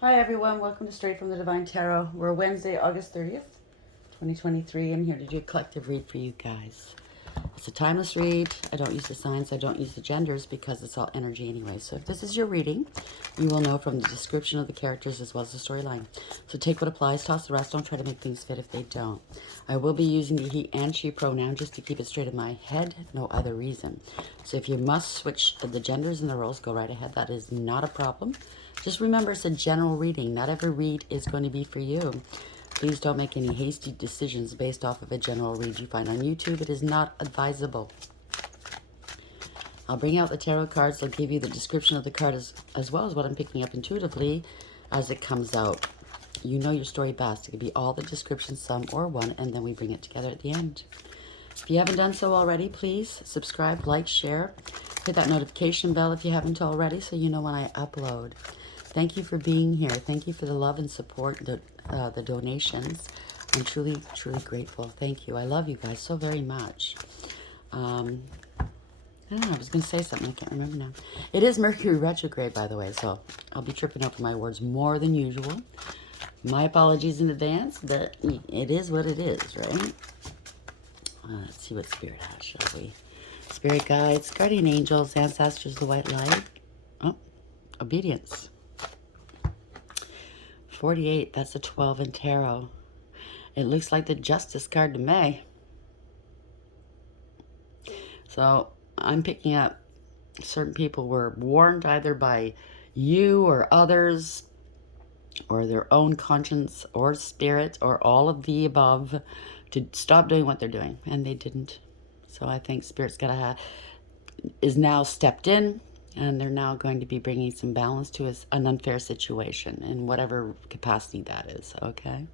Hi everyone, welcome to Straight from the Divine Tarot. We're Wednesday, August 30th, 2023. I'm here to do a collective read for you guys. It's a timeless read. I don't use the signs, I don't use the genders because it's all energy anyway. So if this is your reading, you will know from the description of the characters as well as the storyline. So take what applies, toss the rest, don't try to make things fit if they don't. I will be using the he and she pronoun just to keep it straight in my head, no other reason. So if you must switch the genders and the roles, go right ahead. That is not a problem. Just remember, it's a general reading. Not every read is going to be for you. Please don't make any hasty decisions based off of a general read you find on YouTube. It is not advisable. I'll bring out the tarot cards. I'll give you the description of the card as well as what I'm picking up intuitively as it comes out. You know your story best. It could be all the descriptions, some or one, and then we bring it together at the end. If you haven't done so already, please subscribe, like, share. Hit that notification bell if you haven't already so you know when I upload. Thank you for being here. Thank you for the love and support, the donations. I'm truly, truly grateful. Thank you. I love you guys so very much. I don't know. I was going to say something. I can't remember now. It is Mercury retrograde, by the way, so I'll be tripping over my words more than usual. My apologies in advance, but it is what it is, right? Let's see what Spirit has, shall we? Spirit guides, guardian angels, ancestors, the white light. Oh, obedience. 48, that's a 12 in tarot. It looks like the Justice card to me. So I'm picking up certain people were warned either by you or others or their own conscience or spirit or all of the above to stop doing what they're doing, and they didn't. So I think Spirit's is now stepped in, and they're now going to be bringing some balance to an unfair situation in whatever capacity that is, okay?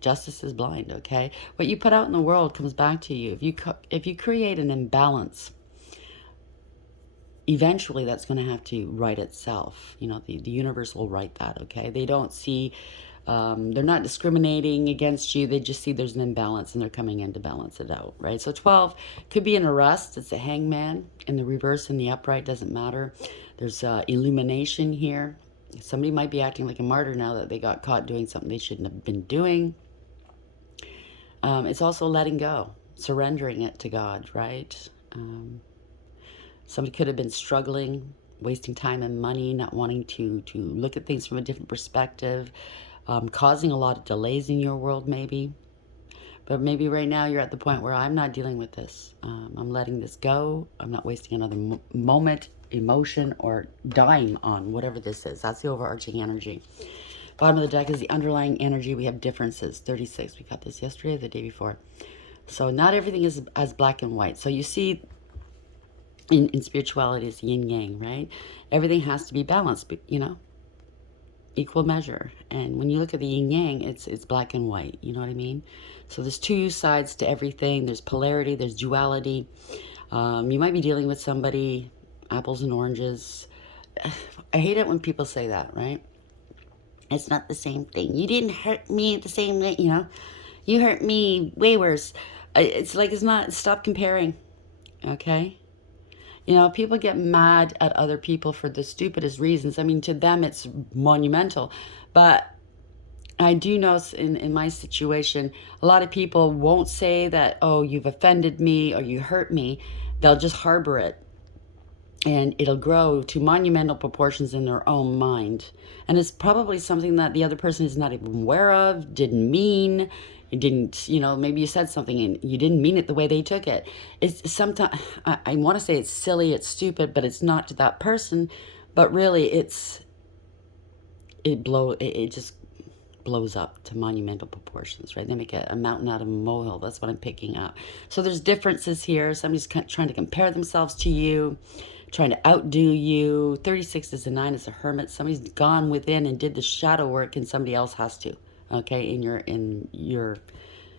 Justice is blind, okay? What you put out in the world comes back to you. If you create an imbalance, eventually that's going to have to right itself. You know, the universe will right that, okay? They don't see, they're not discriminating against you. They just see there's an imbalance and they're coming in to balance it out, right? So 12 could be an arrest. It's a hangman in the reverse and the upright, doesn't matter. There's illumination here. Somebody might be acting like a martyr now that they got caught doing something they shouldn't have been doing. It's also letting go, surrendering it to God, right? Somebody could have been struggling, wasting time and money, not wanting to look at things from a different perspective, causing a lot of delays in your world maybe. But maybe right now you're at the point where I'm not dealing with this. I'm letting this go. I'm not wasting another moment, emotion, or dime on whatever this is. That's the overarching energy. Bottom of the deck is the underlying energy. We have differences. 36. We got this yesterday or the day before. So not everything is as black and white. So you see in spirituality it's yin yang, right? Everything has to be balanced, you know, equal measure. And when you look at the yin yang, it's black and white. You know what I mean? So there's two sides to everything. There's polarity. There's duality. You might be dealing with somebody, apples and oranges. I hate it when people say that, right? It's not the same thing. You didn't hurt me the same way, you know. You hurt me way worse. It's like, it's not, stop comparing, okay? You know, people get mad at other people for the stupidest reasons. I mean, to them, it's monumental. But I do know in my situation, a lot of people won't say that, oh, you've offended me or you hurt me. They'll just harbor it. And it'll grow to monumental proportions in their own mind. And it's probably something that the other person is not even aware of, didn't mean. You didn't, you know, maybe you said something and you didn't mean it the way they took it. It's sometimes, I want to say it's silly, it's stupid, but it's not to that person. But really, it just blows up to monumental proportions, right? They make a mountain out of a molehill. That's what I'm picking up. So there's differences here. Somebody's trying to compare themselves to you, trying to outdo you. 36 is a 9, is a hermit. Somebody's gone within and did the shadow work, and somebody else has to, okay, in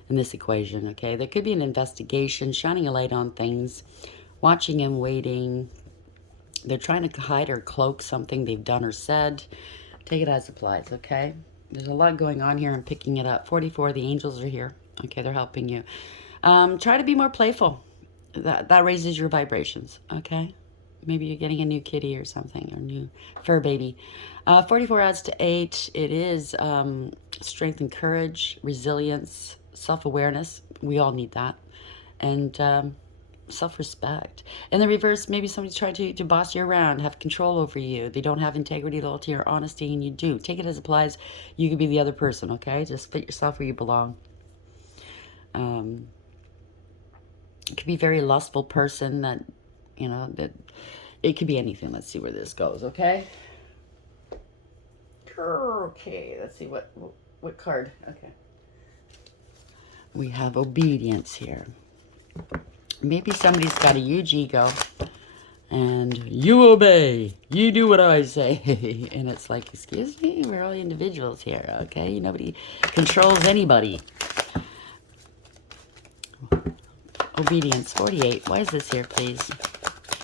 this equation, okay? There could be an investigation, shining a light on things, watching and waiting. They're trying to hide or cloak something they've done or said. Take it as applies, okay? There's a lot going on here. I'm picking it up. 44, the angels are here. Okay, they're helping you. Try to be more playful. That raises your vibrations, okay? Maybe you're getting a new kitty or something, or new fur baby. 44 adds to 8. It is strength and courage, resilience, self-awareness. We all need that. And self-respect. In the reverse, maybe somebody's trying to boss you around, have control over you. They don't have integrity, loyalty, or honesty, and you do. Take it as applies. You could be the other person, okay? Just fit yourself where you belong. It could be a very lustful person that, that it could be anything. Let's see where this goes, okay? Okay, let's see what card. Okay. We have obedience here. Maybe somebody's got a huge ego and you obey. You do what I say. And it's like, excuse me, we're all individuals here, okay? Nobody controls anybody. Obedience, 48. Why is this here, please?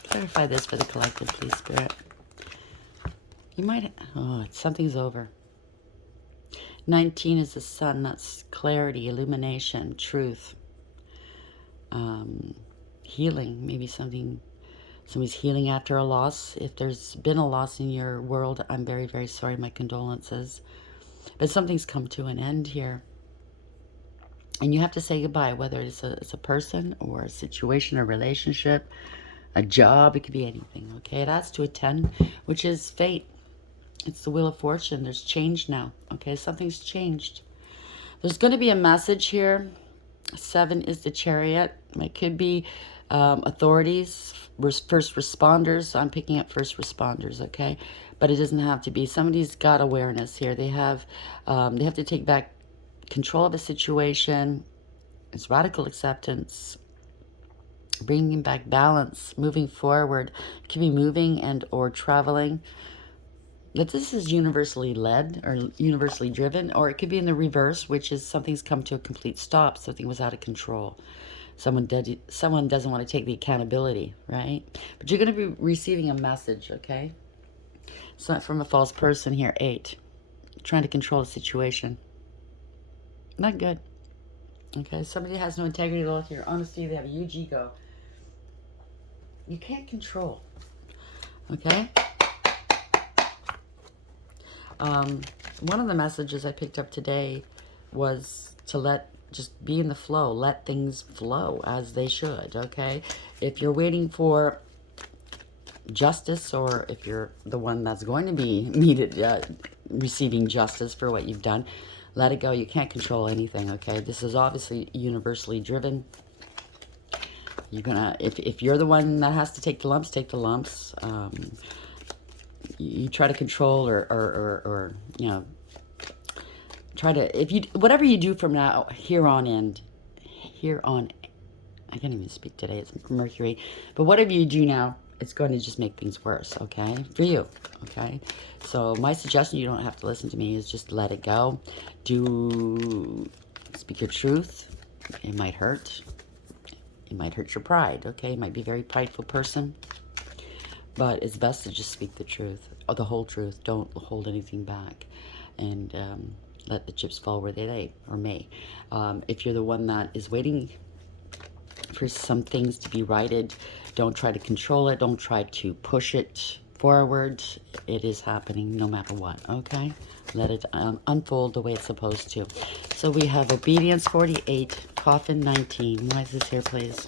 Clarify this for the collective, please, Spirit. You might... Oh, something's over. 19 is the sun. That's clarity, illumination, truth. Healing. Maybe somebody's healing after a loss. If there's been a loss in your world, I'm very, very sorry. My condolences. But something's come to an end here. And you have to say goodbye, whether it's a person or a situation, a relationship, a job. It could be anything, okay? It adds to a 10, which is fate. It's the wheel of fortune. There's change now, okay? Something's changed. There's going to be a message here. 7 is the chariot. It could be authorities, first responders. I'm picking up first responders, okay? But it doesn't have to be. Somebody's got awareness here. They have to take back control of a situation. It's radical acceptance. Bringing back balance, moving forward. It could be moving and or traveling. That this is universally led or universally driven, or it could be in the reverse, which is something's come to a complete stop. Something was out of control. Someone doesn't want to take the accountability, right? But you're going to be receiving a message, okay? It's not from a false person here. 8, trying to control the situation. Not good. Okay, somebody has no integrity, loyalty, or honesty. They have a huge ego. You can't control. Okay? One of the messages I picked up today was to just be in the flow. Let things flow as they should, okay? If you're waiting for justice, or if you're the one that's going to be receiving justice for what you've done, let it go. You can't control anything, okay? This is obviously universally driven. You're gonna, if you're the one that has to take the lumps, take the lumps. You try to control or try to, whatever you do from here on, I can't even speak today, it's Mercury, but whatever you do now, it's going to just make things worse, okay, for you, okay? So my suggestion, you don't have to listen to me, is just let it go. Speak your truth. It might hurt. It might hurt your pride, okay? You might be a very prideful person. But it's best to just speak the truth, or the whole truth. Don't hold anything back, and let the chips fall where they may. If you're the one that is waiting for some things to be righted, don't try to control it. Don't try to push it forward. It is happening no matter what, okay? Let it unfold the way it's supposed to. So we have obedience, 48, coffin, 19. Why is this here, please?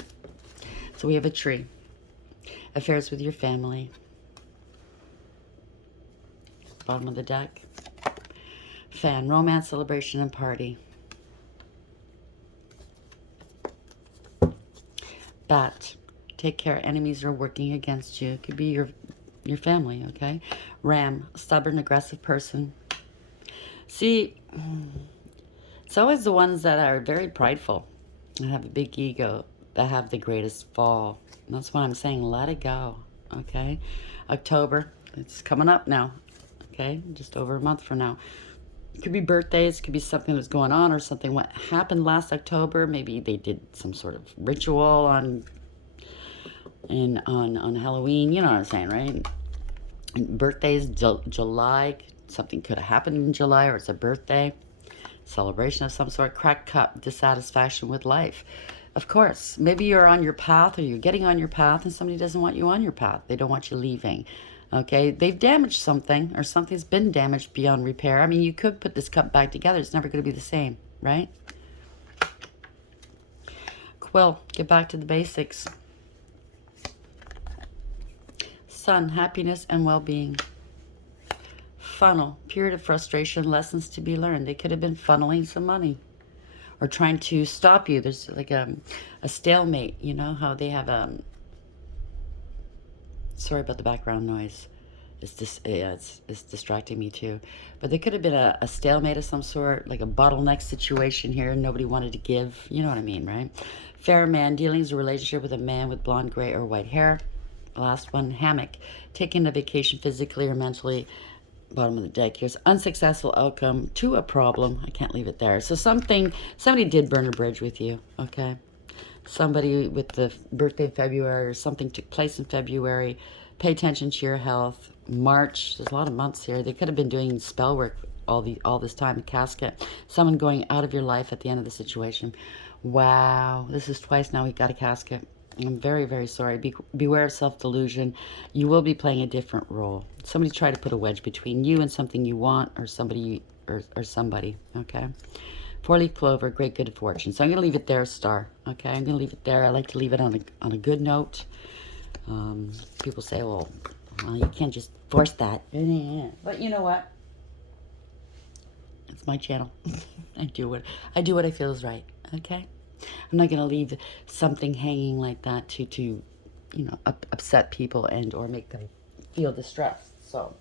So we have a tree. Affairs with your family. Bottom of the deck. Fan, romance, celebration, and party. Bat, take care. Enemies are working against you. It could be your family, okay? Ram, stubborn, aggressive person. See, it's always the ones that are very prideful and have a big ego that have the greatest fall. And that's what I'm saying. Let it go, okay? October, it's coming up now, okay? Just over a month from now. It could be birthdays. It could be something that's going on, or something what happened last October. Maybe they did some sort of ritual on Halloween. You know what I'm saying, right? And birthdays, July. Something could have happened in July, or it's a birthday. Celebration of some sort. Cracked cup, dissatisfaction with life. Of course. Maybe you're on your path, or you're getting on your path, and somebody doesn't want you on your path. They don't want you leaving. Okay? They've damaged something, or something's been damaged beyond repair. I mean, you could put this cup back together. It's never going to be the same, right? Quill, get back to the basics. Sun, happiness and well-being. Funnel, period of frustration, lessons to be learned. They could have been funneling some money or trying to stop you. There's like a stalemate, you know, how they have sorry about the background noise. It's just, yeah, it's distracting me too. But there could have been a stalemate of some sort, like a bottleneck situation here. Nobody wanted to give. You know what I mean, right? Fair man, dealings a relationship with a man with blonde, gray, or white hair. Last one, hammock, taking a vacation physically or mentally. Bottom of the deck, here's unsuccessful outcome to a problem. I can't leave it there. So somebody did burn a bridge with you, okay? Somebody with the birthday in February, or something took place in February. Pay attention to your health. March, there's a lot of months here. They could have been doing spell work all this time. A casket, someone going out of your life at the end of the situation. Wow, this is twice now we got a casket. I'm very, very sorry. Beware of self-delusion. You will be playing a different role. Somebody tried to put a wedge between you and something you want, or somebody, or somebody, okay? Four-leaf clover, great good fortune. So I'm going to leave it there, star, okay? I'm going to leave it there. I like to leave it on a good note. People say, well, you can't just force that. But you know what? It's my channel. I do what I feel is right, okay? I'm not going to leave something hanging like that to you know, upset people and or make them feel distressed. So,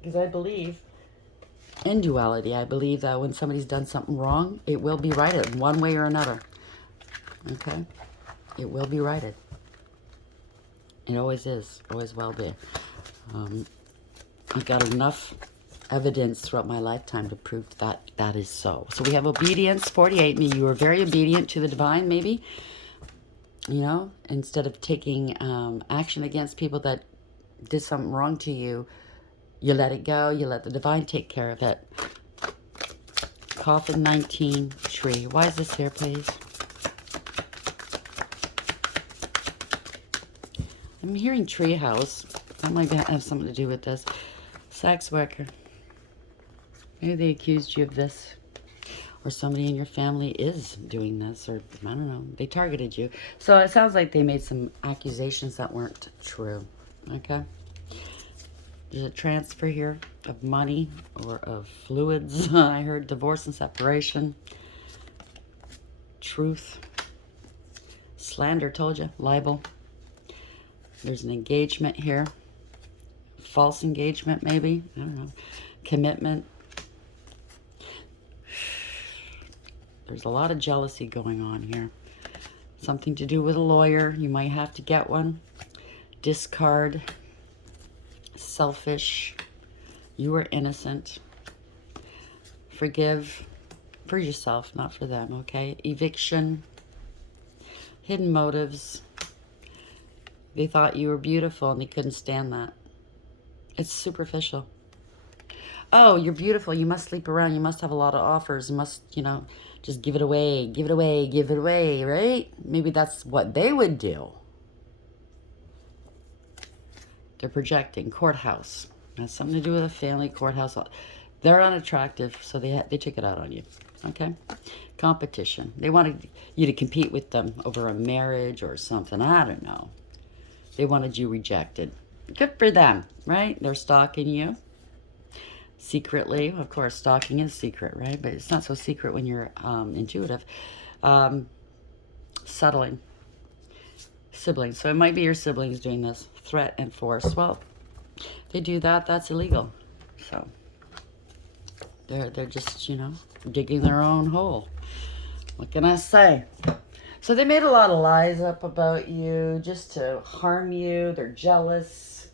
because I believe in duality. I believe that when somebody's done something wrong, it will be righted one way or another. Okay? It will be righted. It always is. Always will be. I've got enough evidence throughout my lifetime to prove that that is so. So we have obedience, 48. Maybe you were very obedient to the divine, maybe. You know, instead of taking action against people that did something wrong to you, you let it go. You let the divine take care of it. Coffin 19, tree. Why is this here, please? I'm hearing tree house. That might have something to do with this. Sex worker. Maybe they accused you of this. Or somebody in your family is doing this. Or, I don't know. They targeted you. So it sounds like they made some accusations that weren't true. Okay? There's a transfer here of money or of fluids. I heard divorce and separation. Truth. Slander, told you. Libel. There's an engagement here. False engagement, maybe. I don't know. Commitment. There's a lot of jealousy going on here. Something to do with a lawyer. You might have to get one. Discard. Selfish. You were innocent. Forgive. For yourself, not for them, okay? Eviction. Hidden motives. They thought you were beautiful and they couldn't stand that. It's superficial. Oh, you're beautiful. You must sleep around. You must have a lot of offers. You must, you know, just give it away, give it away, give it away, right? Maybe that's what they would do. They're projecting. Courthouse. Has something to do with a family. Courthouse. They're unattractive, so they took it out on you. Okay? Competition. They wanted you to compete with them over a marriage or something. I don't know. They wanted you rejected. Good for them, right? They're stalking you. Secretly. Of course, stalking is secret, right? But it's not so secret when you're intuitive. Settling. Siblings. So it might be your siblings doing this. Threat and force. Well, they do that. That's illegal. So they're just, you know, digging their own hole. What can I say? So they made a lot of lies up about you just to harm you. They're jealous.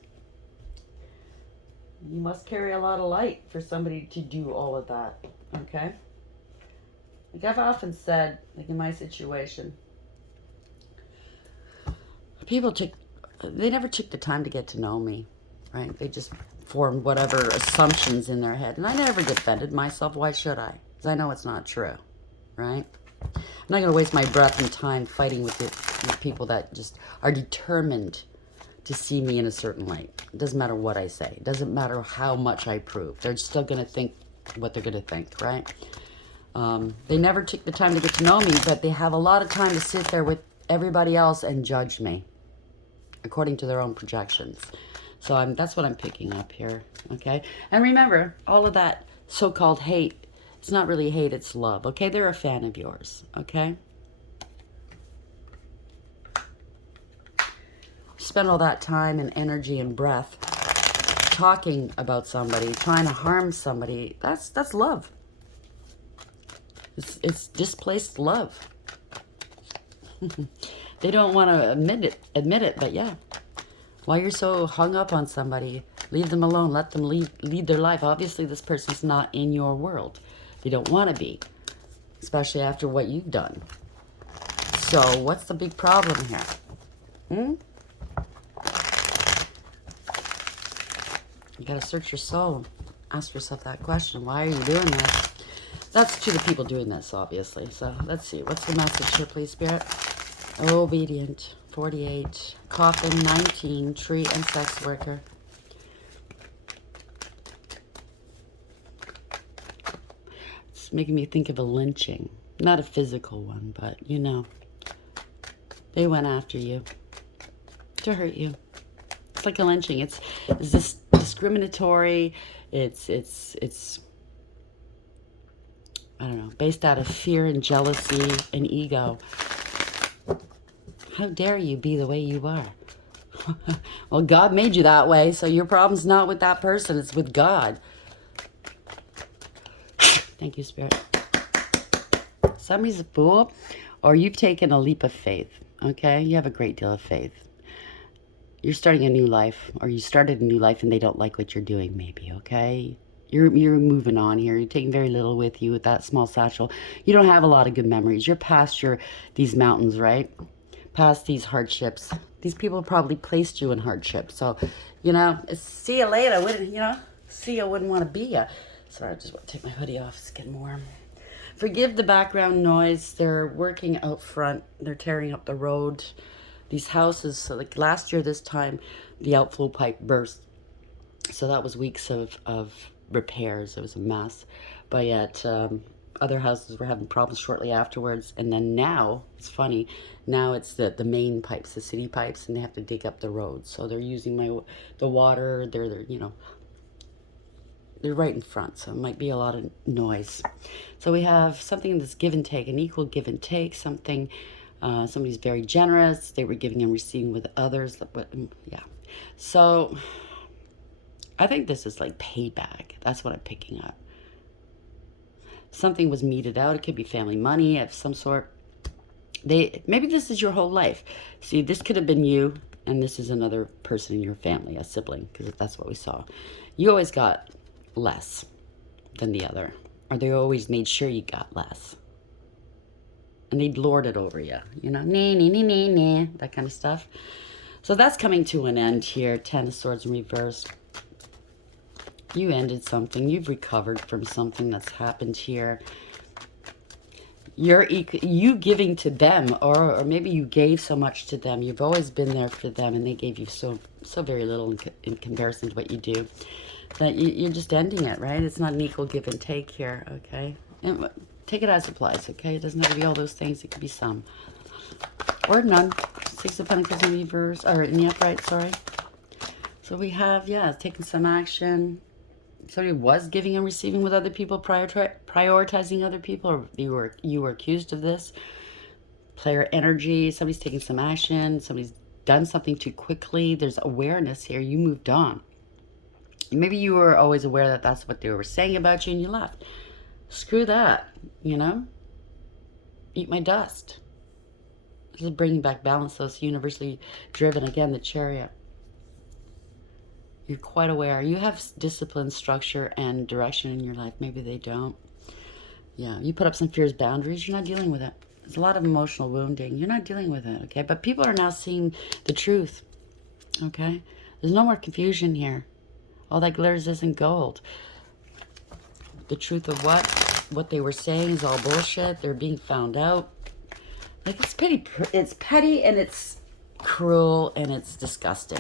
You must carry a lot of light for somebody to do all of that. Okay? Like I've often said, like in my situation, they never took the time to get to know me, right? They just formed whatever assumptions in their head. And I never defended myself. Why should I? Because I know it's not true, right? I'm not going to waste my breath and time fighting with people that just are determined to see me in a certain light. It doesn't matter what I say. It doesn't matter how much I prove. They're still going to think what they're going to think, right? They never took the time to get to know me, but they have a lot of time to sit there with everybody else and judge me according to their own projections. So that's what I'm picking up here, okay? And remember, all of that so-called hate, it's not really hate, it's love, okay? They're a fan of yours, okay? Spend all that time and energy and breath talking about somebody, trying to harm somebody. That's love. It's displaced love. They don't want to admit it, but yeah. Why you're so hung up on somebody, leave them alone, let them lead their life. Obviously, this person's not in your world. They don't want to be, especially after what you've done. So what's the big problem here? You got to search your soul. Ask yourself that question. Why are you doing this? That's to the people doing this, obviously. So let's see. What's the message here, please, Spirit? Obedient, 48. Coffin, 19. Tree and sex worker. It's making me think of a lynching. Not a physical one, but, you know. They went after you to hurt you. It's like a lynching. It's this discriminatory. It's I don't know, based out of fear and jealousy and ego. How dare you be the way you are? Well, God made you that way, so your problem's not with that person, it's with God. Thank you, Spirit. Somebody's a fool, or you've taken a leap of faith, okay? You have a great deal of faith. You're starting a new life, or you started a new life and they don't like what you're doing, maybe, okay? You're moving on here. You're taking very little with you with that small satchel. You don't have a lot of good memories. You're past these mountains, right? Past these hardships. These people probably placed you in hardship. So, you know, see you later. See you wouldn't want to be you. Sorry, I just want to take my hoodie off. It's getting warm. Forgive the background noise. They're working out front. They're tearing up the road. These houses, so like last year this time, the outflow pipe burst. So that was weeks of repairs. It was a mess. But yet, other houses were having problems shortly afterwards. And then now, it's funny, now it's the main pipes, the city pipes, and they have to dig up the road. So they're using the water, they're right in front, so it might be a lot of noise. So we have something that's give and take, an equal give and take, something, somebody's very generous, they were giving and receiving with others, but yeah. So I think this is like payback. That's what I'm picking up. Something was meted out. It could be family money of some sort. Maybe this is your whole life. See, this could have been you, and this is another person in your family, a sibling, because that's what we saw. You always got less than the other, or they always made sure you got less. And they'd lord it over you, you know, that kind of stuff. So that's coming to an end here. 10 of Swords in reverse. You ended something. You've recovered from something that's happened here. You giving to them, or maybe you gave so much to them. You've always been there for them, and they gave you so very little in comparison to what you do. That you're just ending it, right? It's not an equal give and take here, okay? And take it as it applies, okay? It doesn't have to be all those things. It could be some. Or none. 6 of Pentacles in reverse, or in the upright, sorry. So we have, yeah, taking some action. Somebody was giving and receiving with other people, prioritizing other people, or you were accused of this. Player energy, somebody's taking some action, somebody's done something too quickly. There's awareness here. You moved on. Maybe you were always aware that that's what they were saying about you and you left. Screw that, you know? Eat my dust. This is bringing back balance, so it's universally driven. Again, the Chariot. You're quite aware. You have discipline, structure, and direction in your life. Maybe they don't. Yeah, you put up some fears, boundaries. You're not dealing with it. There's a lot of emotional wounding. You're not dealing with it, okay? But people are now seeing the truth, okay? There's no more confusion here. All that glitters isn't gold. The truth of what? what they were saying is all bullshit. They're being found out. Like, it's petty and it's cruel and it's disgusting.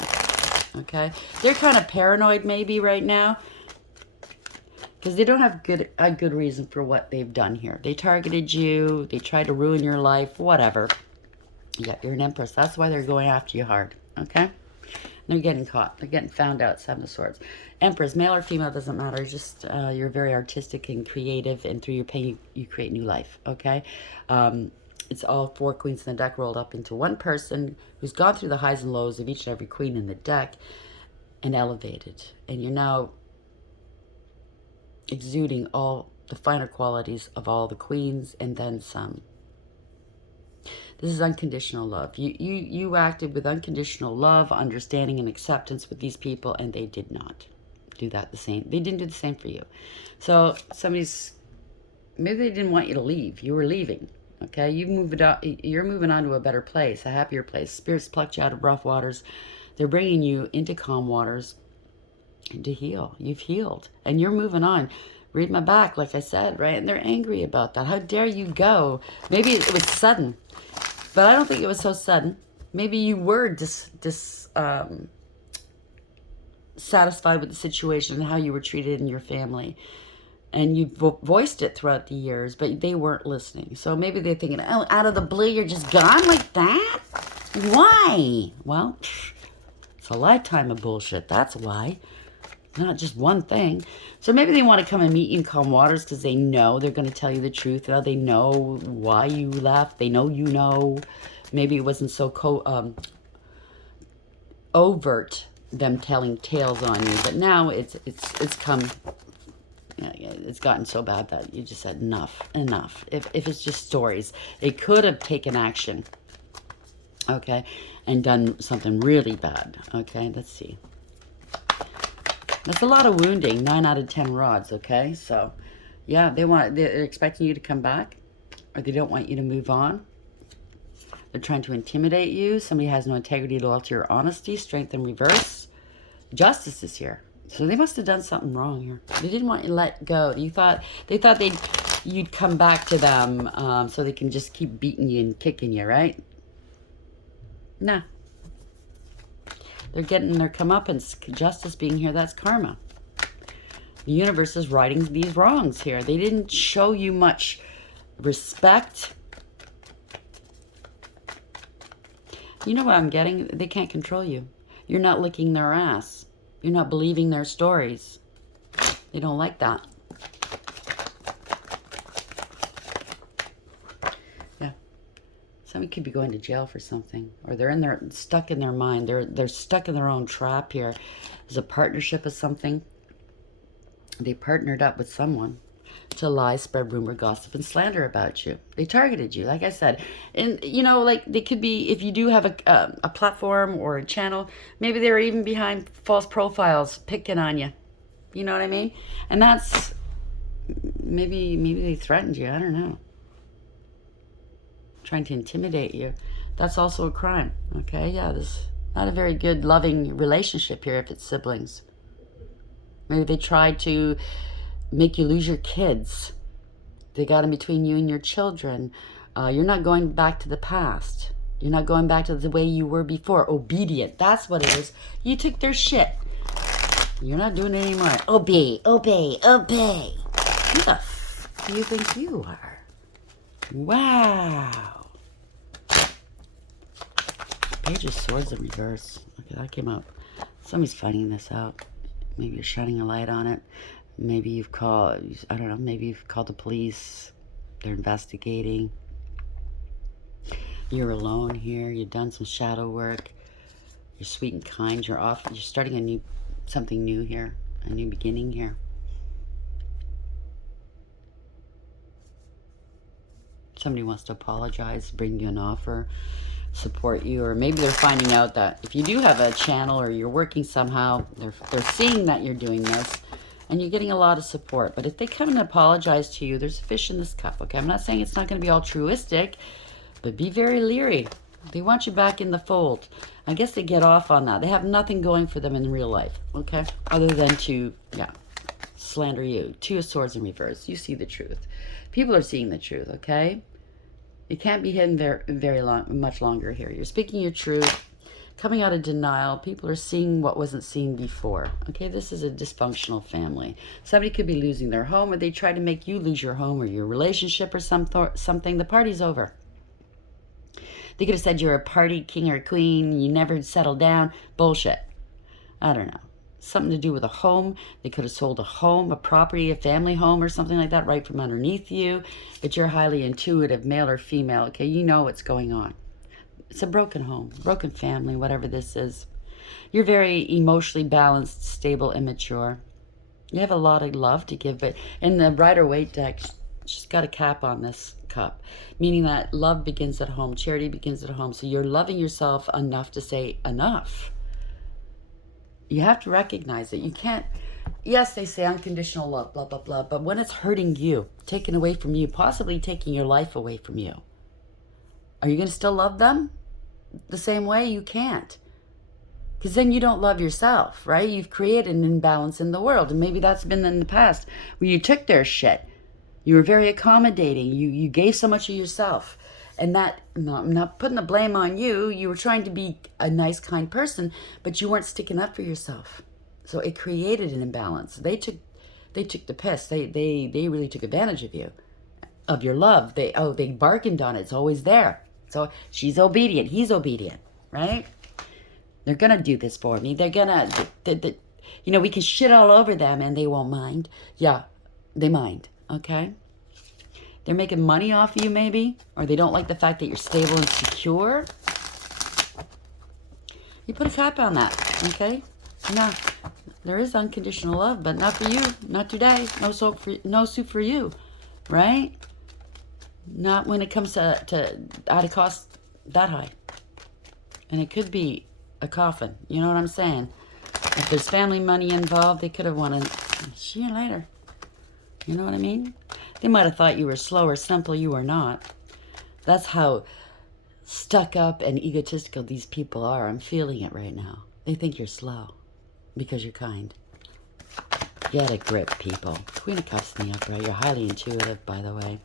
Okay? They're kind of paranoid maybe right now because they don't have a good reason for what they've done here. They targeted you. They tried to ruin your life. Whatever. Yeah, you're an empress. That's why they're going after you hard. Okay? They're getting caught. They're getting found out. Seven of Swords. Empress, male or female, doesn't matter. Just you're very artistic and creative, and through your pain, you create new life. Okay? It's all 4 queens in the deck rolled up into one person who's gone through the highs and lows of each and every queen in the deck and elevated. And you're now exuding all the finer qualities of all the queens and then some. This is unconditional love. You acted with unconditional love, understanding, and acceptance with these people, and they did not do that the same. They didn't do the same for you. So maybe they didn't want you to leave. You were leaving. Okay, you're moving on to a better place, a happier place. Spirits plucked you out of rough waters. They're bringing you into calm waters to heal. You've healed, and you're moving on. Read my back, like I said, right? And they're angry about that. How dare you go? Maybe it was sudden, but I don't think it was so sudden. Maybe you were satisfied with the situation and how you were treated in your family. And you voiced it throughout the years, but they weren't listening. So maybe they're thinking, oh, out of the blue, you're just gone like that? Why? Well, it's a lifetime of bullshit. That's why. Not just one thing. So maybe they want to come and meet you in calm waters because they know they're going to tell you the truth. They know why you left. They know you know. Maybe it wasn't so overt, them telling tales on you. But now it's come... It's gotten so bad that you just said enough. If it's just stories, they could have taken action, okay, and done something really bad. Okay, let's see. That's a lot of wounding. 9 out of 10 rods. Okay, so yeah, they're expecting you to come back, or they don't want you to move on. They're trying to intimidate you. Somebody has no integrity, loyalty, or honesty. Strength in reverse. Justice is here. So they must have done something wrong here. They didn't want you to let go. They thought you'd come back to them so they can just keep beating you and kicking you, right? Nah. They're getting their comeuppance. Justice being here, that's karma. The universe is righting these wrongs here. They didn't show you much respect. You know what I'm getting? They can't control you. You're not licking their ass. You're not believing their stories. They don't like that. Yeah. Somebody could be going to jail for something. Or they're stuck in their mind. They're stuck in their own trap here. There's a partnership of something. They partnered up with someone to lie, spread rumor, gossip, and slander about you. They targeted you, like I said. And, like, they could be, if you do have a platform or a channel, maybe they're even behind false profiles picking on you. You know what I mean? And that's, maybe they threatened you. I don't know. Trying to intimidate you. That's also a crime, okay? Yeah, there's not a very good, loving relationship here if it's siblings. Maybe they tried to make you lose your kids. They got in between you and your children. You're not going back to the past. You're not going back to the way you were before. Obedient. That's what it is. You took their shit. You're not doing it anymore. Obey, obey, obey. Who the f do you think you are? Wow. Page of Swords in reverse. Okay, that came up. Somebody's finding this out. Maybe you're shining a light on it. Maybe you've called, I don't know, maybe you've called the police. They're investigating. You're alone here. You've done some shadow work. You're sweet and kind. You're starting something new here. A new beginning here. Somebody wants to apologize, bring you an offer, support you, or maybe they're finding out that if you do have a channel or you're working somehow, they're seeing that you're doing this. And you're getting a lot of support. But if they come and apologize to you, there's a fish in this cup, okay? I'm not saying it's not going to be altruistic, but be very leery. They want you back in the fold. I guess they get off on that. They have nothing going for them in real life, okay? Other than to, slander you. Two of Swords in reverse. You see the truth. People are seeing the truth, okay? It can't be hidden much longer here. You're speaking your truth. Coming out of denial, people are seeing what wasn't seen before. Okay, this is a dysfunctional family. Somebody could be losing their home, or they try to make you lose your home or your relationship or something. The party's over. They could have said you're a party king or queen, you never settled down. Bullshit. I don't know. Something to do with a home. They could have sold a home, a property, a family home or something like that right from underneath you. But you're highly intuitive, male or female. Okay, you know what's going on. It's a broken home, broken family, whatever this is. You're very emotionally balanced, stable, immature. You have a lot of love to give, but in the Rider-Waite deck, she's got a cap on this cup, meaning that love begins at home, charity begins at home. So you're loving yourself enough to say enough. You have to recognize it. You can't, yes, they say unconditional love, blah, blah, blah, but when it's hurting you, taken away from you, possibly taking your life away from you, are you going to still love them the same way? You can't. Because then you don't love yourself, right? You've created an imbalance in the world. And maybe that's been in the past where you took their shit. You were very accommodating. You gave so much of yourself. And that, I'm not putting the blame on you. You were trying to be a nice, kind person, but you weren't sticking up for yourself. So it created an imbalance. They took the piss. They really took advantage of you, of your love. They bargained on it. It's always there. So she's obedient. He's obedient, right? They're going to do this for me. They're going to, we can shit all over them and they won't mind. Yeah, they mind, okay? They're making money off of you maybe, or they don't like the fact that you're stable and secure. You put a cap on that, okay? No, there is unconditional love, but not for you, not today. No soup for you, right? Not when it comes to at a cost that high. And it could be a coffin. You know what I'm saying? If there's family money involved, they could have wanted, see you later. You know what I mean? They might have thought you were slow or simple. You were not. That's how stuck up and egotistical these people are. I'm feeling it right now. They think you're slow because you're kind. Get a grip, people. Queen of Cups in the upright. You're highly intuitive, by the way.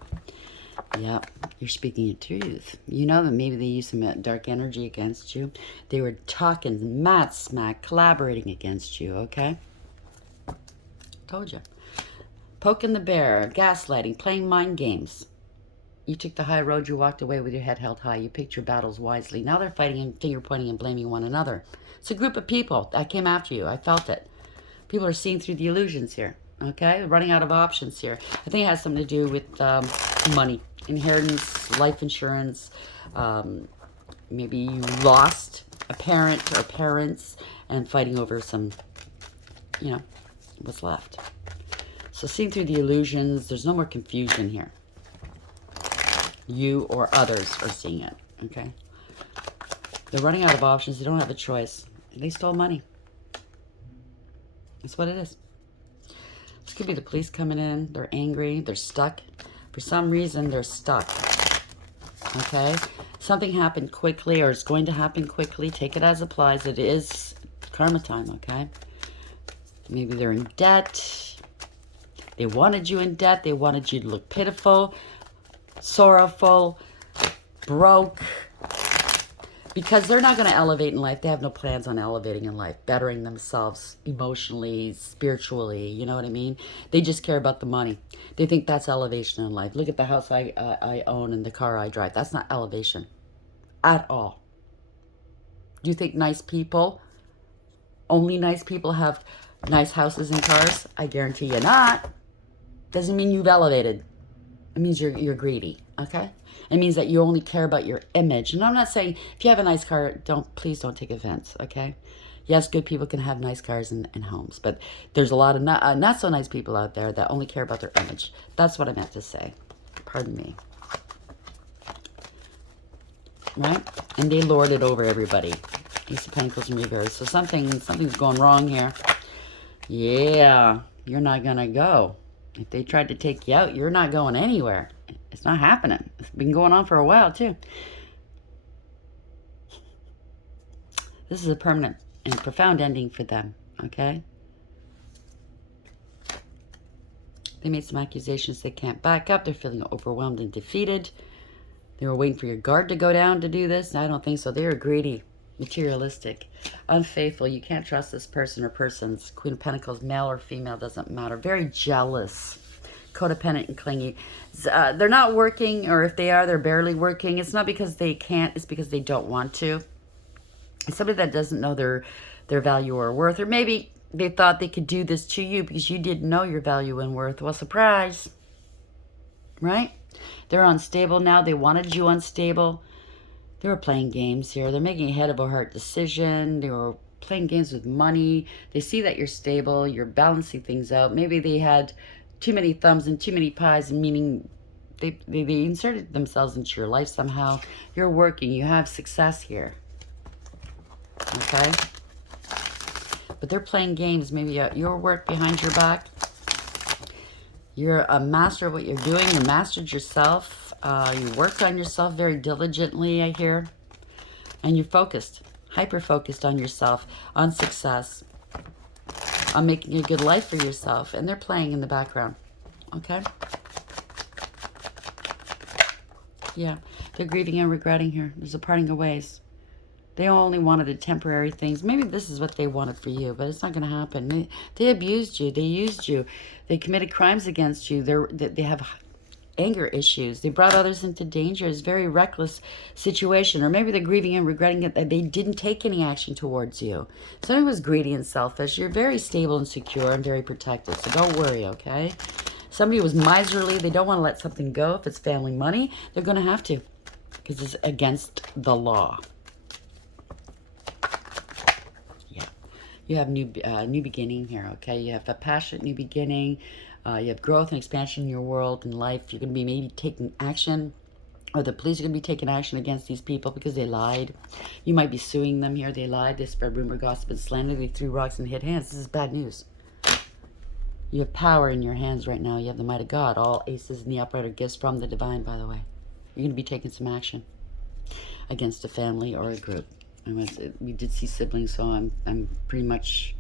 Yep, you're speaking your truth. You know that maybe they used some dark energy against you. They were talking mad smack, collaborating against you, okay? Told you. Poking the bear, gaslighting, playing mind games. You took the high road, you walked away with your head held high. You picked your battles wisely. Now they're fighting and finger pointing and blaming one another. It's a group of people that came after you. I felt it. People are seeing through the illusions here, okay? Running out of options here. I think it has something to do with money. Inheritance, life insurance, maybe you lost a parent or parents and fighting over some, what's left. So seeing through the illusions, there's no more confusion here. You or others are seeing it, okay? They're running out of options. They don't have a choice. They stole money. That's what it is. This could be the police coming in. They're angry. They're stuck. For some reason, they're stuck. Okay? Something happened quickly or is going to happen quickly. Take it as applies. It is karma time, okay? Maybe they're in debt. They wanted you in debt. They wanted you to look pitiful, sorrowful, broke. Because they're not going to elevate in life. They have no plans on elevating in life, bettering themselves emotionally, spiritually, you know what I mean? They just care about the money. They think that's elevation in life. Look at the house I own and the car I drive. That's not elevation at all. Do you think nice people, only nice people have nice houses and cars? I guarantee you not. Doesn't mean you've elevated. It means you're greedy, okay? It means that you only care about your image. And I'm not saying if you have a nice car, please don't take offense, okay? Yes, good people can have nice cars and homes, but there's a lot of not so nice people out there that only care about their image. That's what I meant to say. Pardon me. Right? And they lord it over everybody. Ace of Pentacles in reverse. So something's going wrong here. Yeah, you're not gonna go. If they tried to take you out, you're not going anywhere. It's not happening. It's been going on for a while, too. This is a permanent and profound ending for them, okay? They made some accusations they can't back up. They're feeling overwhelmed and defeated. They were waiting for your guard to go down to do this. I don't think so. They were greedy, materialistic, unfaithful. You can't trust this person or persons. Queen of Pentacles, male or female, doesn't matter. Very jealous, codependent and clingy. They're not working, or if they are, they're barely working. It's not because they can't. It's because they don't want to. It's somebody that doesn't know their value or worth. Or maybe they thought they could do this to you because you didn't know your value and worth. Well, surprise. Right? They're unstable now. They wanted you unstable. They were playing games here. They're making a head of a heart decision. They were playing games with money. They see that you're stable. You're balancing things out. Maybe they had too many thumbs and too many pies, meaning they inserted themselves into your life somehow. You're working. You have success here. Okay? But they're playing games. Maybe your work behind your back. You're a master of what you're doing. You mastered yourself. You worked on yourself very diligently, I hear. And you're focused, hyper-focused on yourself, on success, on making a good life for yourself. And they're playing in the background. Okay? Yeah. They're grieving and regretting here. There's a parting of ways. They only wanted the temporary things. Maybe this is what they wanted for you, but it's not going to happen. They abused you. They used you. They committed crimes against you. They have anger issues. They brought others into danger. It's a very reckless situation. Or maybe they're grieving and regretting it that they didn't take any action towards you. Somebody was greedy and selfish. You're very stable and secure and very protected, so don't worry, okay? Somebody was miserly. They don't want to let something go. If it's family money, they're going to have to because it's against the law. You have new beginning here, okay? You have a passionate new beginning. You have growth and expansion in your world and life. You're going to be maybe taking action, or the police are going to be taking action against these people because they lied. You might be suing them here. They lied. They spread rumor, gossip, and slander. They threw rocks and hit hands. This is bad news. You have power in your hands right now. You have the might of God. All aces in the upright are gifts from the divine, by the way. You're going to be taking some action against a family or a group. We did see siblings, so I'm pretty much,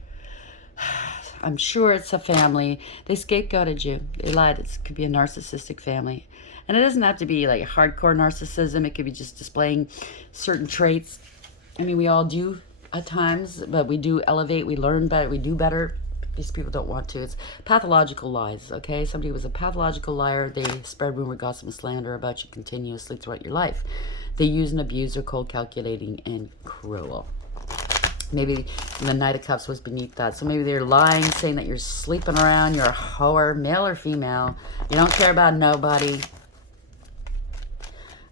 I'm sure it's a family. They scapegoated you. They lied. It could be a narcissistic family. And it doesn't have to be like hardcore narcissism. It could be just displaying certain traits. I mean, we all do at times, but we do elevate. We learn better. We do better. These people don't want to. It's pathological lies, okay? Somebody was a pathological liar. They spread rumor, gossip, and slander about you continuously throughout your life. They use and abuse. They're cold, calculating, and cruel. Maybe the Knight of Cups was beneath that. So maybe they're lying, saying that you're sleeping around, you're a whore, male or female. You don't care about nobody.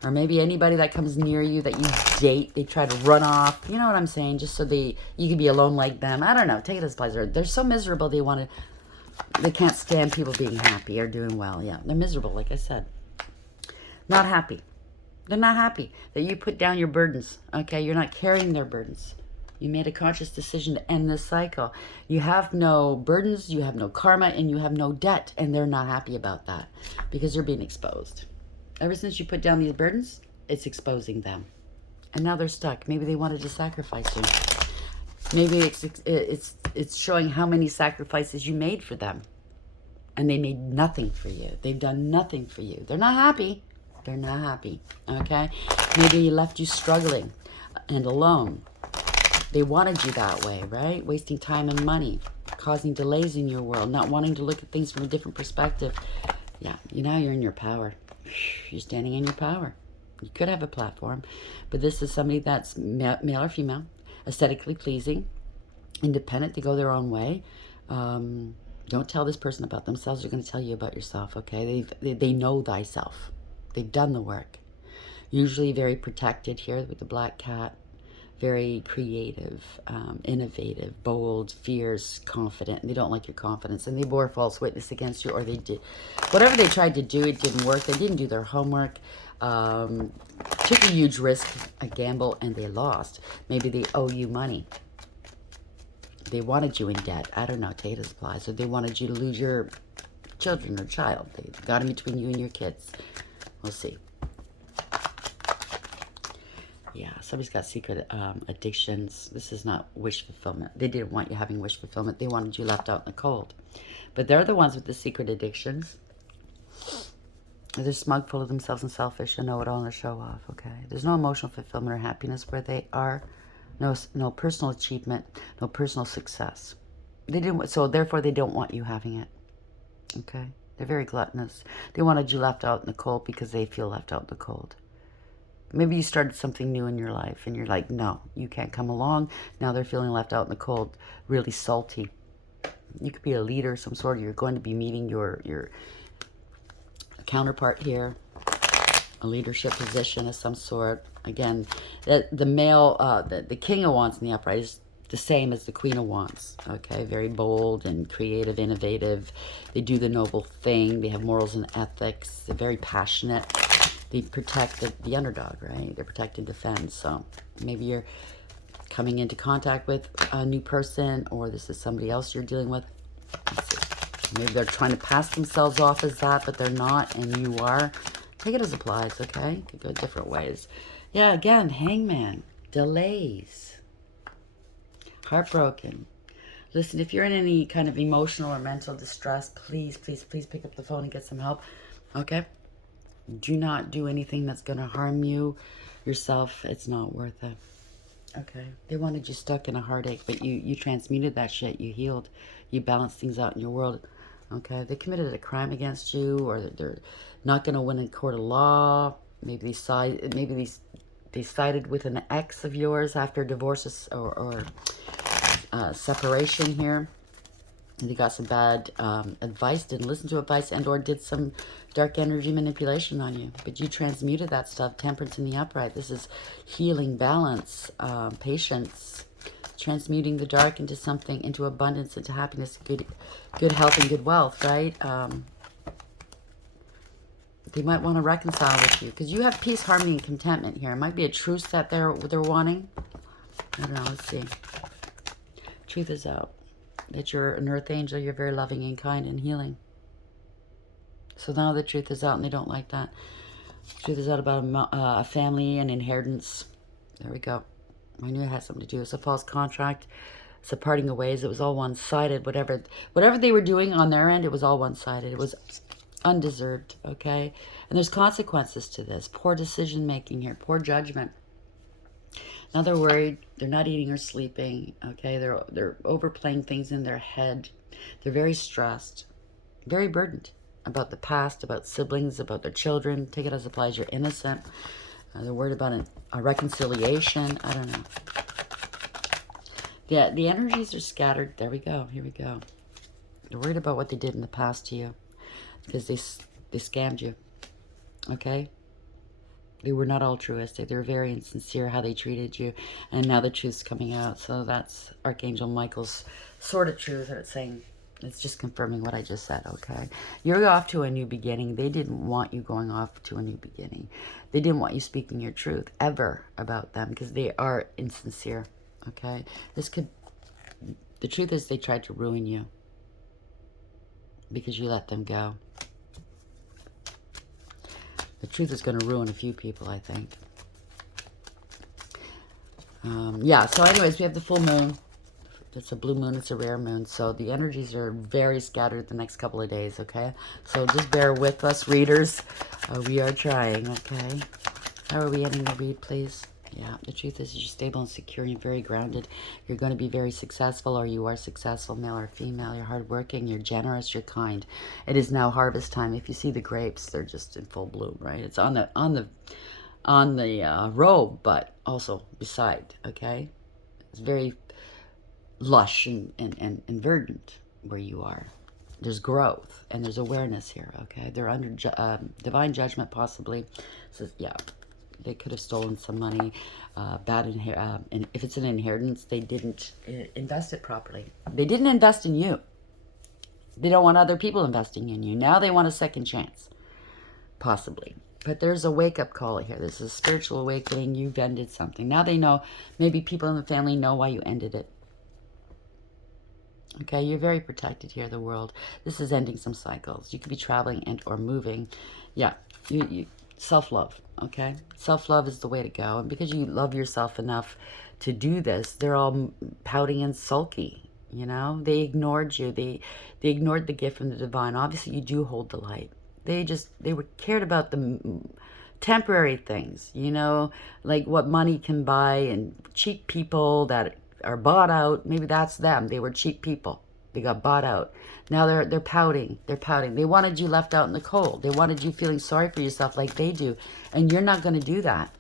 Or maybe anybody that comes near you that you date, they try to run off. You know what I'm saying? Just so you can be alone like them. I don't know. Take it as pleasure. They're so miserable they can't stand people being happy or doing well. Yeah, they're miserable, like I said. Not happy. They're not happy that you put down your burdens. Okay, you're not carrying their burdens. You made a conscious decision to end this cycle. You have no burdens, you have no karma, and you have no debt. And they're not happy about that because they're being exposed. Ever since you put down these burdens, it's exposing them. And now they're stuck. Maybe they wanted to sacrifice you. Maybe it's showing how many sacrifices you made for them. And they made nothing for you. They've done nothing for you. They're not happy. They're not happy, okay? Maybe he left you struggling and alone. They wanted you that way, right? Wasting time and money, causing delays in your world, not wanting to look at things from a different perspective. Yeah, now you're in your power. You're standing in your power. You could have a platform, but this is somebody that's male or female, aesthetically pleasing, independent. They go their own way. Don't tell this person about themselves. They're going to tell you about yourself, okay? They know thyself. They've done the work. Usually very protected here with the black cat. Very creative, innovative, bold, fierce, confident. They don't like your confidence. And they bore false witness against you, or they did. Whatever they tried to do, it didn't work. They didn't do their homework. Took a huge risk, a gamble, and they lost. Maybe they owe you money. They wanted you in debt. I don't know, take it as applies. So they wanted you to lose your children or child. They got in between you and your kids. We'll see. Yeah, somebody's got secret addictions. This is not wish fulfillment. They didn't want you having wish fulfillment. They wanted you left out in the cold. But they're the ones with the secret addictions. They're smug, full of themselves, and selfish, and know it all and show off. Okay, there's no emotional fulfillment or happiness where they are. No personal achievement, no personal success. They didn't. So therefore, they don't want you having it. Okay, they're very gluttonous. They wanted you left out in the cold because they feel left out in the cold. Maybe you started something new in your life, and you're like, no, you can't come along. Now they're feeling left out in the cold, really salty. You could be a leader of some sort. You're going to be meeting your counterpart here, a leadership position of some sort. Again, the male, the King of Wands in the upright is the same as the Queen of Wands. Okay, very bold and creative, innovative. They do the noble thing. They have morals and ethics. They're very passionate. They protect the underdog, right? They protect and defend. So maybe you're coming into contact with a new person, or this is somebody else you're dealing with. Maybe they're trying to pass themselves off as that, but they're not, and you are. Take it as applies, okay? Could go different ways. Yeah, again, hangman. Delays. Heartbroken. Listen, if you're in any kind of emotional or mental distress, please, please, please pick up the phone and get some help, okay? Do not do anything that's going to harm you, yourself. It's not worth it. Okay. They wanted you stuck in a heartache, but you transmuted that shit. You healed. You balanced things out in your world. Okay. They committed a crime against you, or they're not going to win in court of law. Maybe they sided with an ex of yours after divorce or separation here. They got some bad advice, didn't listen to advice, and or did some dark energy manipulation on you. But you transmuted that stuff. Temperance in the upright. This is healing, balance, patience, transmuting the dark into something, into abundance, into happiness, good health, and good wealth, right? They might want to reconcile with you because you have peace, harmony, and contentment here. It might be a truce that they're wanting. I don't know. Let's see. Truth is out. That you're an earth angel, you're very loving and kind and healing. So now the truth is out, and they don't like that. The truth is out about a family and inheritance. There we go. I knew it had something to do. It's a false contract. It's a parting of ways. It was all one-sided. Whatever they were doing on their end, it was all one-sided. It was undeserved, okay? And there's consequences to this. Poor decision-making here. Poor judgment. Now they're worried. They're not eating or sleeping. Okay, they're overplaying things in their head. They're very stressed, very burdened about the past, about siblings, about their children. Take it as applies. You're innocent. They're worried about a reconciliation. I don't know. Yeah, the energies are scattered. There we go. Here we go. They're worried about what they did in the past to you because they scammed you. Okay. They were not altruistic. They were very insincere how they treated you. And now the truth's coming out. So that's Archangel Michael's sort of truth. Or it's saying, it's just confirming what I just said, okay? You're off to a new beginning. They didn't want you going off to a new beginning. They didn't want you speaking your truth ever about them because they are insincere, okay? The truth is they tried to ruin you because you let them go. The truth is going to ruin a few people, I think. Yeah, so anyways, we have the full moon. It's a blue moon. It's a rare moon. So the energies are very scattered the next couple of days, okay? So just bear with us, readers. We are trying, okay? How are we ending the read, please? Yeah, the truth is you're stable and secure. You're very grounded. You're going to be very successful, or you are successful, male or female. You're hardworking. You're generous. You're kind. It is now harvest time. If you see the grapes, they're just in full bloom, right? It's on the robe, but also beside. Okay, it's very lush and verdant where you are. There's growth and there's awareness here. Okay, they're under divine judgment, possibly. So yeah. They could have stolen some money, and if it's an inheritance, they didn't invest it properly. They didn't invest in you. They don't want other people investing in you. Now they want a second chance, possibly. But there's a wake-up call here. This is a spiritual awakening. You've ended something. Now they know, maybe people in the family know why you ended it. Okay, you're very protected here, the world. This is ending some cycles. You could be traveling and or moving. Yeah, self-love, okay? Self-love is the way to go. And because you love yourself enough to do this, they're all pouting and sulky, you know? They ignored you. They ignored the gift from the divine. Obviously, you do hold the light. They were cared about the temporary things, you know, like what money can buy, and cheap people that are bought out. Maybe that's them. They were cheap people. They got bought out. Now they're pouting. They're pouting. They wanted you left out in the cold. They wanted you feeling sorry for yourself like they do. And you're not going to do that.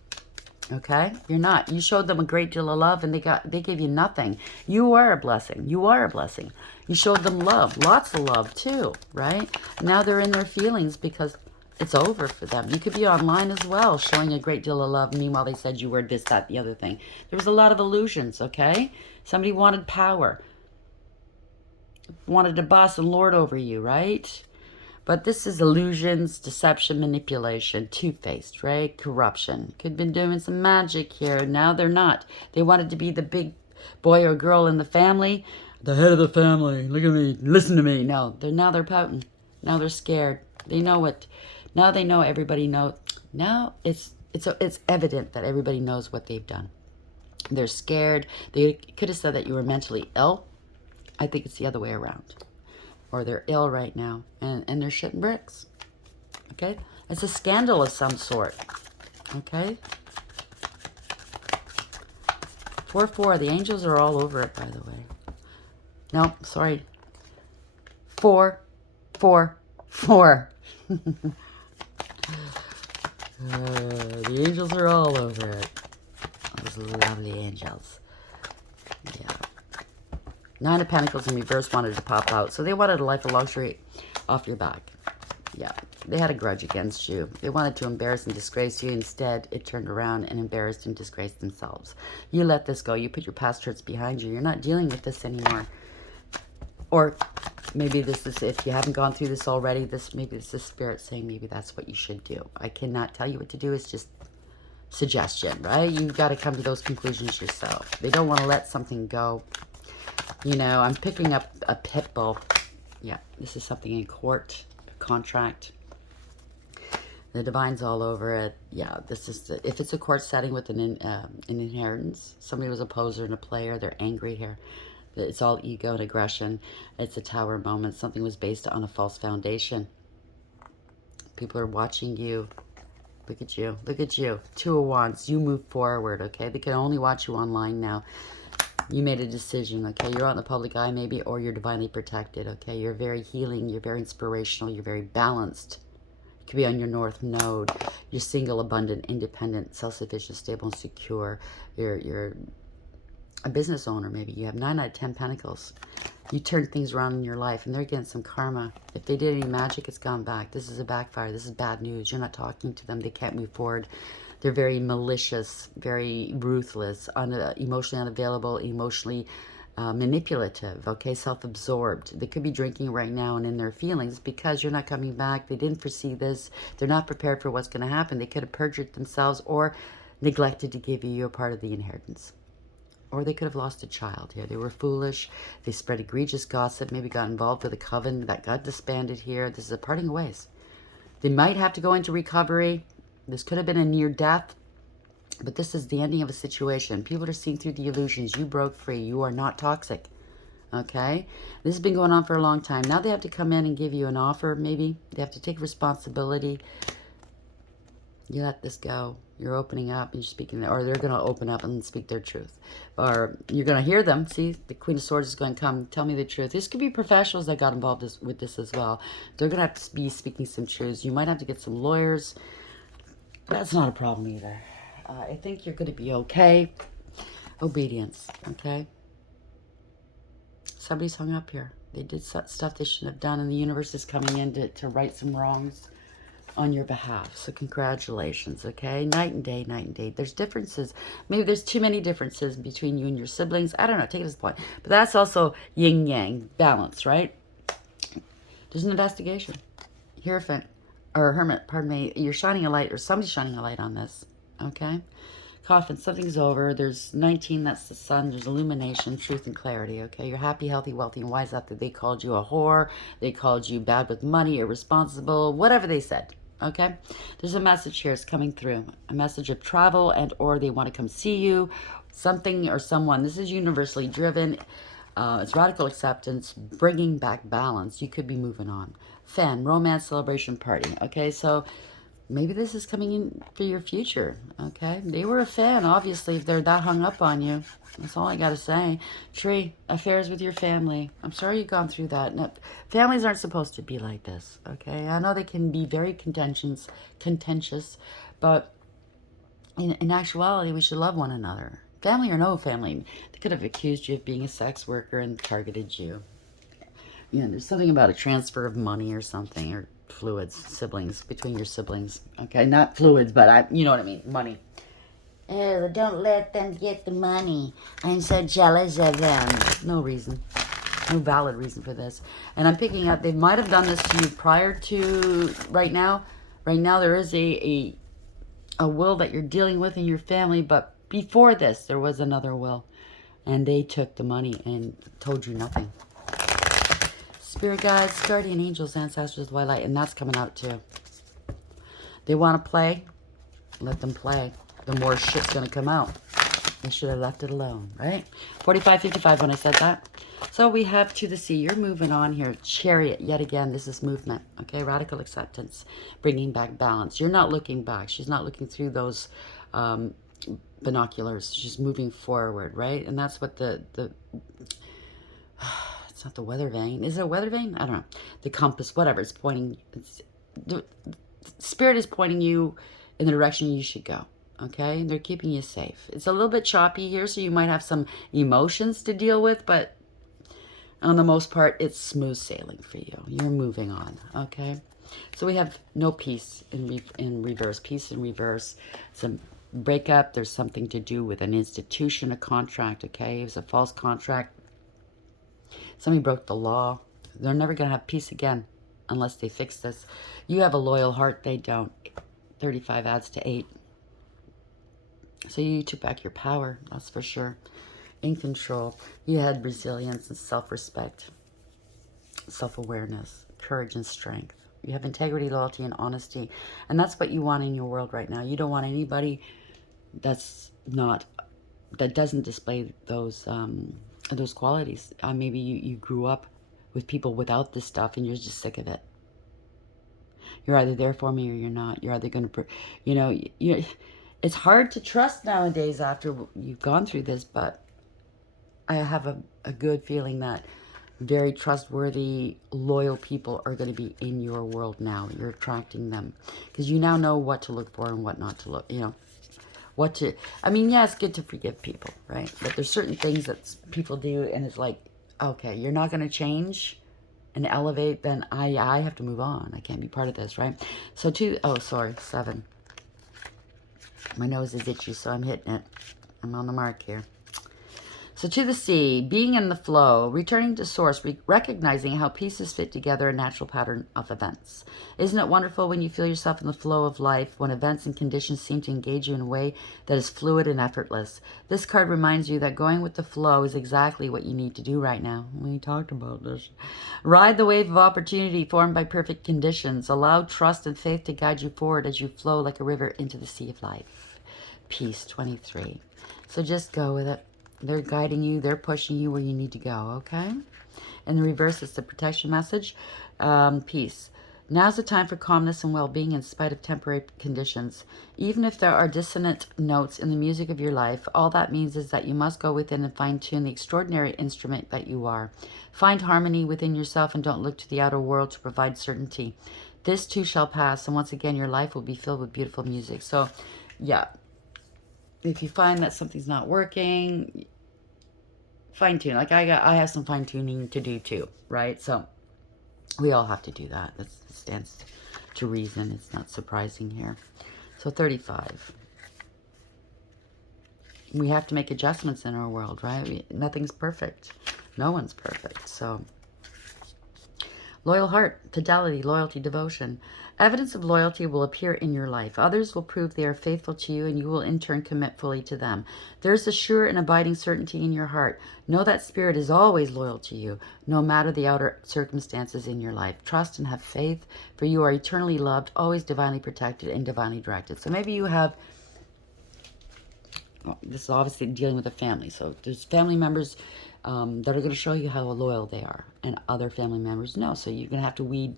Okay? You're not. You showed them a great deal of love and they gave you nothing. You are a blessing. You are a blessing. You showed them love. Lots of love too, right? Now they're in their feelings because it's over for them. You could be online as well, showing a great deal of love. Meanwhile, they said you were this, that, the other thing. There was a lot of illusions, okay? Somebody wanted power. Wanted to boss and lord over you, right? But this is illusions, deception, manipulation, two-faced, right? Corruption. Could have been doing some magic here. Now they're not. They wanted to be the big boy or girl in the family. The head of the family. Look at me. Listen to me. No, now they're pouting. Now they're scared. They know what. Now they know everybody knows. Now it's evident that everybody knows what they've done. They're scared. They could have said that you were mentally ill. I think it's the other way around. Or they're ill right now, and they're shitting bricks. Okay? It's a scandal of some sort. Okay? 4-4. The angels are all over it, by the way. No, sorry. 4, 4, 4. The angels are all over it. Those lovely angels. Yeah. 9 of Pentacles in reverse wanted to pop out. So they wanted a life of luxury off your back. Yeah. They had a grudge against you. They wanted to embarrass and disgrace you. Instead, it turned around and embarrassed and disgraced themselves. You let this go. You put your past hurts behind you. You're not dealing with this anymore. Or maybe this is, if you haven't gone through this already, maybe this is spirit saying maybe that's what you should do. I cannot tell you what to do. It's just suggestion, right? You've got to come to those conclusions yourself. They don't want to let something go. You know, I'm picking up a pit bull. Yeah, this is something in court, contract. The divine's all over it. Yeah, this is if it's a court setting with an inheritance, somebody was a poser and a player, they're angry here. It's all ego and aggression. It's a tower moment. Something was based on a false foundation. People are watching you. Look at you. Look at you. 2 of Wands. You move forward, okay? They can only watch you online now. You made a decision, okay? You're out in the public eye maybe, or you're divinely protected, okay? You're very healing. You're very inspirational. You're very balanced. You could be on your north node. You're single, abundant, independent, self-sufficient, stable, and secure. You're a business owner maybe. You have 9 out of 10 pentacles. You turn things around in your life, and they're getting some karma. If they did any magic, it's gone back. This is a backfire. This is bad news. You're not talking to them. They can't move forward. They're very malicious, very ruthless, emotionally unavailable, emotionally manipulative, okay, self-absorbed. They could be drinking right now and in their feelings because you're not coming back. They didn't foresee this. They're not prepared for what's going to happen. They could have perjured themselves or neglected to give you a part of the inheritance. Or they could have lost a child here. They were foolish. They spread egregious gossip, maybe got involved with a coven that got disbanded here. This is a parting of ways. They might have to go into recovery. This could have been a near death, but this is the ending of a situation. People are seeing through the illusions. You broke free. You are not toxic. Okay? This has been going on for a long time. Now they have to come in and give you an offer, maybe. They have to take responsibility. You let this go. You're opening up and you're speaking, or they're going to open up and speak their truth. Or you're going to hear them. See, the Queen of Swords is going to come, tell me the truth. This could be professionals that got involved with this as well. They're going to have to be speaking some truths. You might have to get some lawyers. That's not a problem either. I think you're going to be okay. Obedience, okay? Somebody's hung up here. They did stuff they shouldn't have done, and the universe is coming in to right some wrongs on your behalf. So congratulations, okay? Night and day, night and day. There's differences. Maybe there's too many differences between you and your siblings. I don't know. Take it as a point. But that's also yin-yang, balance, right? There's an investigation. Hierophant. Or hermit, pardon me, you're shining a light, or somebody's shining a light on this, okay? Coffin, something's over. There's 19, that's the sun. There's illumination, truth, and clarity, okay? You're happy, healthy, wealthy, and wise after they called you a whore. They called you bad with money, irresponsible, whatever they said, Okay? There's a message here. It's coming through. A message of travel and or they want to come see you. Something or someone. This is universally driven. It's radical acceptance, bringing back balance. You could be moving on. Fan, romance, celebration, party. Okay, so maybe this is coming in for your future. Okay, they were a fan, obviously, if they're that hung up on you. That's all I gotta say. Tree, affairs with your family. I'm sorry you've gone through that. No, families aren't supposed to be like this. Okay, I know they can be very contentious, but in actuality, we should love one another. Family or no family, they could have accused you of being a sex worker and targeted you. You know, there's something about a transfer of money or something, or fluids, siblings, between your siblings. Okay, not fluids, but you know what I mean, money. Oh, don't let them get the money. I'm so jealous of them. No reason. No valid reason for this. And I'm picking up, they might have done this to you prior to right now. Right now there is a will that you're dealing with in your family, but before this there was another will. And they took the money and told you nothing. Spirit guides, guardian angels, ancestors, white light, and that's coming out too. They want to play, let them play. The more shit's going to come out. They should have left it alone, right? 45:55 when I said that. So we have to the sea. You're moving on here. Chariot, yet again, this is movement. Okay, radical acceptance, bringing back balance. You're not looking back. She's not looking through those binoculars. She's moving forward, right? And that's what the it's not the weather vane. Is it a weather vane? I don't know. The compass, whatever. It's pointing. The spirit is pointing you in the direction you should go. Okay? They're keeping you safe. It's a little bit choppy here, so you might have some emotions to deal with, but on the most part, it's smooth sailing for you. You're moving on. Okay? So we have no peace in reverse. Peace in reverse. Some breakup. There's something to do with an institution, a contract. Okay? It was a false contract. Somebody broke the law. They're never going to have peace again unless they fix this. You have a loyal heart. They don't. 35 adds to 8. So you took back your power. That's for sure. In control. You had resilience and self-respect. Self-awareness. Courage and strength. You have integrity, loyalty, and honesty. And that's what you want in your world right now. You don't want anybody that doesn't display those qualities. Maybe you grew up with people without this stuff and you're just sick of it. You're either there for me or you're not. You're either going to, it's hard to trust nowadays after you've gone through this, but I have a good feeling that very trustworthy, loyal people are going to be in your world now. You're attracting them because you now know what to look for and what not to look, yeah, it's good to forgive people, right? But there's certain things that people do and it's like, okay, you're not going to change and elevate, then I have to move on. I can't be part of this, right? So 7. My nose is itchy, so I'm hitting it. I'm on the mark here. So to the sea, being in the flow, returning to source, recognizing how pieces fit together, a natural pattern of events. Isn't it wonderful when you feel yourself in the flow of life, when events and conditions seem to engage you in a way that is fluid and effortless? This card reminds you that going with the flow is exactly what you need to do right now. We talked about this. Ride the wave of opportunity formed by perfect conditions. Allow trust and faith to guide you forward as you flow like a river into the sea of life. Peace, 23. So just go with it. They're guiding you. They're pushing you where you need to go, okay? In the reverse, it's the protection message. Peace. Now's the time for calmness and well-being in spite of temporary conditions. Even if there are dissonant notes in the music of your life, all that means is that you must go within and fine-tune the extraordinary instrument that you are. Find harmony within yourself and don't look to the outer world to provide certainty. This too shall pass, and once again, your life will be filled with beautiful music. So, yeah. If you find that something's not working, fine tune. Like I have some fine tuning to do too, right? So we all have to do that. That stands to reason. It's not surprising here. So 35. We have to make adjustments in our world, right? Nothing's perfect. No one's perfect. So Loyal heart, fidelity, loyalty, devotion. Evidence of loyalty will appear in your life. Others will prove they are faithful to you, and you will in turn commit fully to them. There is a sure and abiding certainty in your heart. Know that spirit is always loyal to you, no matter the outer circumstances in your life. Trust and have faith, for you are eternally loved, always divinely protected, and divinely directed. So maybe you have, well, this is obviously dealing with a family. So there's family members that are going to show you how loyal they are, and other family members no. So you're going to have to weed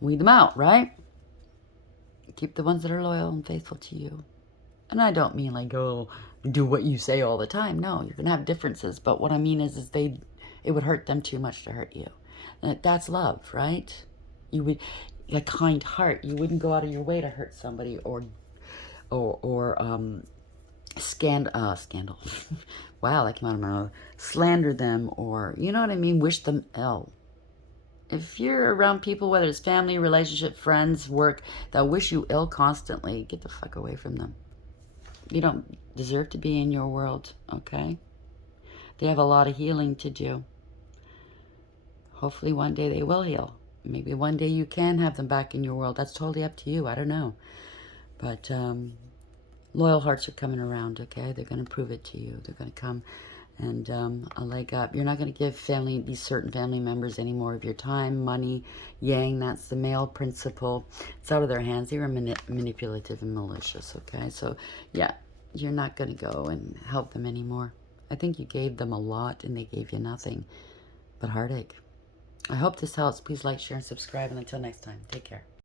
them out, right? Keep the ones that are loyal and faithful to you. And I don't mean like, oh, do what you say all the time. No, you're going to have differences. But what I mean is it would hurt them too much to hurt you. And that's love, right? You would, a kind heart. You wouldn't go out of your way to hurt somebody or scandal. Wow, that came out of my mouth. Slander them, or, you know what I mean? Wish them ill. If you're around people, whether it's family, relationship, friends, work, that wish you ill constantly, get the fuck away from them. You don't deserve to be in your world, okay? They have a lot of healing to do. Hopefully one day they will heal. Maybe one day you can have them back in your world. That's totally up to you. I don't know. But loyal hearts are coming around, okay? They're going to prove it to you. They're going to come and a leg up. You're not going to give these certain family members any more of your time, money, yang. That's the male principle. It's out of their hands. They were manipulative and malicious, okay? So, yeah, you're not going to go and help them anymore. I think you gave them a lot and they gave you nothing but heartache. I hope this helps. Please like, share, and subscribe. And until next time, take care.